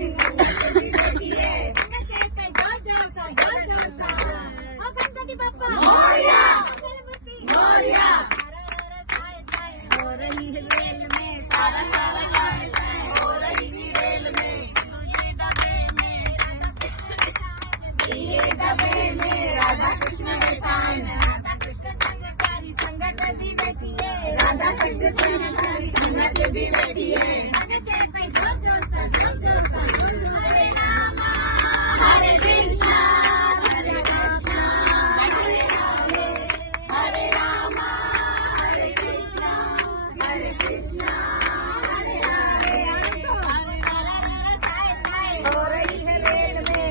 सारी संगत भी बैठी है। गणपति बप्पा मोरया मोरया। हो रही है रेल में सारा सारा साए साए, हो रही है रेल में ये डब्बे में राधा कृष्ण बैठान, राधा कृष्ण संग सारी संगत भी बैठी है, राधा कृष्ण संग सारी संगत भी बैठी है। पे जोर जोर सा जोर जोर सा हरे रामा हरे कृष्णा हरे कृष्णा हरे रामे हरे रामा हरे कृष्णा हरे रामे। हो रही है रेल में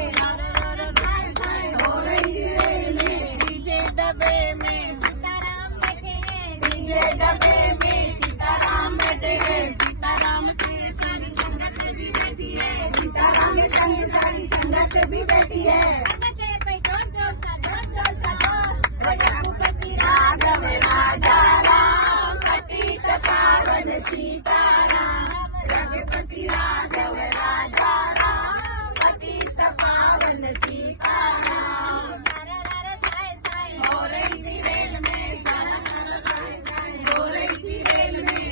हो रही है रेल में, डीजे डब्बे में सीताराम बैठे हैं, डीजे डब्बे में सीताराम बैठे हैं। सीताराम से सारी संगत भी बैठी है, सीताराम में संग सारी संगत भी बैठी है। रघुपति राघव राजा राम पतित पावन सीताराम, रघुपति राघव राजा राम पतित पावन सीताराम। हो रही थी रेल में हो रही थी रेल में,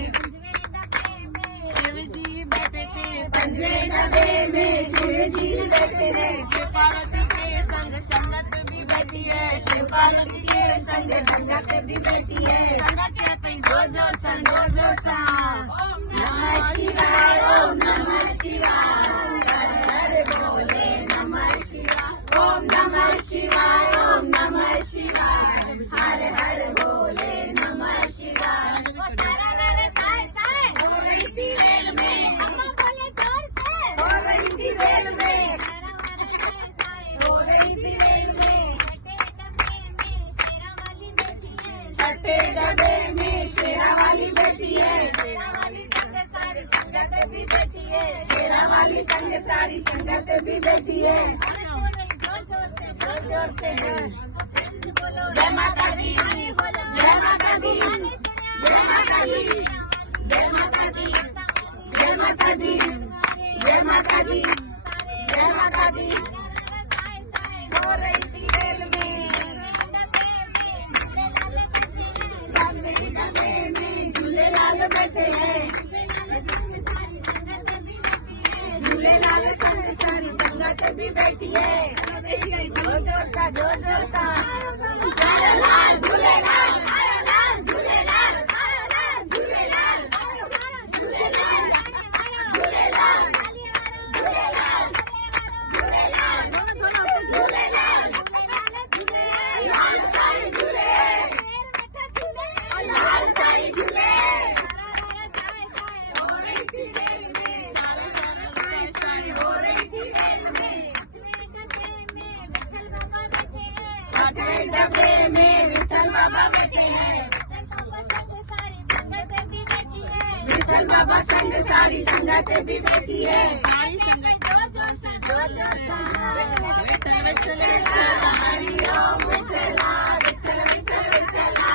शिव जी बैठे थे पंजवें डब्बे में, शिव जी बैठे थे। शिव पार्वती के संग संगत भी बैठी है, शिव पार्वती के संग संगत भी बैठी है। जोर जोर सा जोर जोर सा नमः शिवाय ओम नमः शिवाय, हर हर बोले नमः शिवाय ओम नमः शिवाय ओम नमः शिवाय, हर हर बोले नमः शिवाय। हो रही थी रेल में हो रही थी रेल में हो रही थी रेल में, छठे डब्बे में शेरा वाली बैठी है, शेरा वाली संग सारी संगत भी बैठी है, शेरा वाली संग सारी संगत भी बैठी है। जोर जोर से जय माता दी जय माता दी जय माता दी जय माता दी जय माता दी जय माता दी जय माता दी। हो रही थी रेल में डब्बे में झूलेलाल बैठे हैं, झूलेलाल संग सारी संगत भी बैठी है। जोर जोर सा जोर जोर सा झूलेलाल झूलेलाल झूलेलाल झूलेलाल झूलेलाल झूलेलाल झूलेलाल झूलेलाल लाल साईं झूले लाल साईं झूले। हो रही थी रेल में हो रही थी रेल में, छठे डब्बे में विठल बाबा बैठे हैं, विठल बाबा संग सारी संगत भी बैठी है। सारी संगत जोर जोर सा विठल विठल विठल हरि ओम विठला विठल विठल विठला